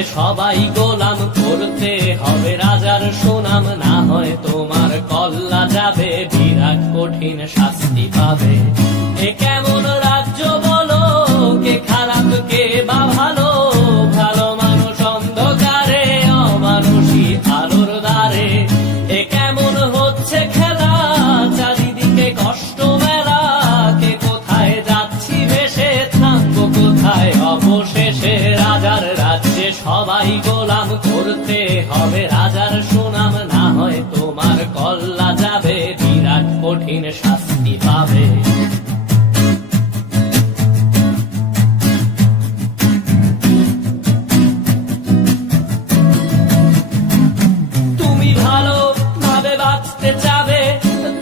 রাজ্যে সবাই গোলাম, করতে হবে রাজার সুনাম, না হয় তোমার কল্লা যাবে, বিরাট কঠিন শাস্তি পাবে। এ কেমন রাজ্য বলো, কে খারাপ কে বা ভালো, ভালো মানুষ অন্ধকারে, অমানুষী আলোর দ্বারে। এ কেমন হচ্ছে খেলা, চারিদিকে কষ্ট মেলা, কে কোথায় যাচ্ছি ভেসে, থামবো কোথায় অবশেষে। রাজার রাজ্যে সবাই গোলাম, করতে হবে রাজার সুনাম, না হয় তোমার কল্লা যাবে, বিরাট কঠিন শাস্তি পাবে। তুমি ভালো ভাবে বাঁচতে চাবে,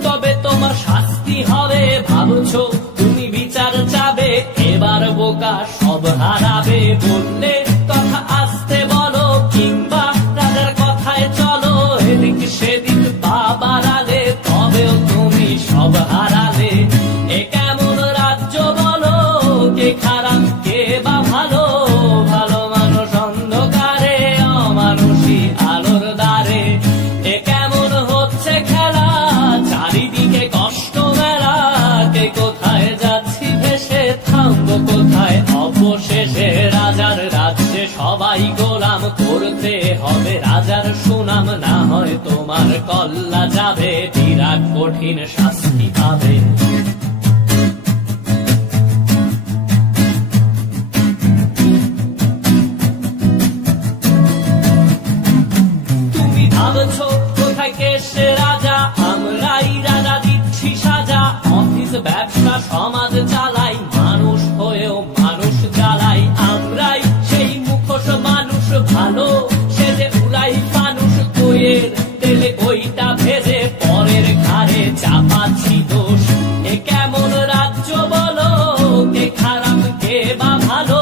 তবে তোমার শাস্তি হবে, ভাবছো তুমি বিচার চাবে, এবার বোকা সব হারাবে। বললে কথা আসতে বলো, কিংবা রাজার কথায় চলো, এদিক সেদিক পা বাড়ালে, তবেও তুমি সব হারালে। এ কেমন রাজ্য বলো, কে খারাপ কে বা ভালো, ভালো মানুষ অন্ধকারে, অমানুষী আলোর দ্বারে। এ কেমন হচ্ছে খেলা, চারিদিকে কষ্ট মেলা, কে কোথায় যাচ্ছি ভেসে, থামবো কোথায় অবশেষে। রাজার রাজ্যে সবাই গোলাম, করতে হবে রাজার সুনাম, না হয় তোমার কল্লা যাবে, বিরাট কঠিন শাস্তি পাবে। তুমি ভাবছো কোথায় কেসে রাজা, আমরাই রাজা দিচ্ছি সাজা, অফিস ব্যবসা সমাজ চালাই, মানুষ হয়েও মানুষ জ্বালাই। আমরাই সেই মুখোশ মানুষ ভালো, সে যে উড়াই মানুষ কইয়ের তেলে কইটা ভেজে, পরের ঘাড়ে চাপাচ্ছি দোষ। এ কেমন রাজ্য বলো, কে খারাপ কে বা ভালো,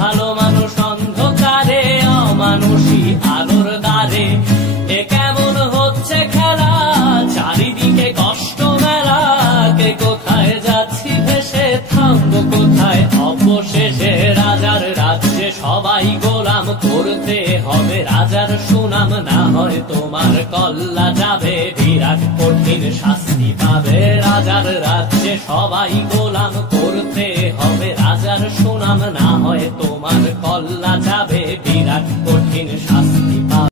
ভালো মানুষ অন্ধকারে, অমানুষী আলোর দ্বারে। এ কেমন হচ্ছে খেলা, চারিদিকে কষ্ট মেলা, কে কোথায় যাচ্ছি ভেসে, থামবো কোথায় অবশেষে। রাজার রাজ্যে সবাই গোলাম, করতে হবে রাজার সুনাম, না হয় তোমার কল্লা যাবে, বিরাট কঠিন শাস্তি পাবে। রাজার রাজ্যে সবাই গোলাম, করতে হবে রাজার সুনাম, না হয় তোমার কল্লা যাবে, বিরাট কঠিন শাস্তি পাবে।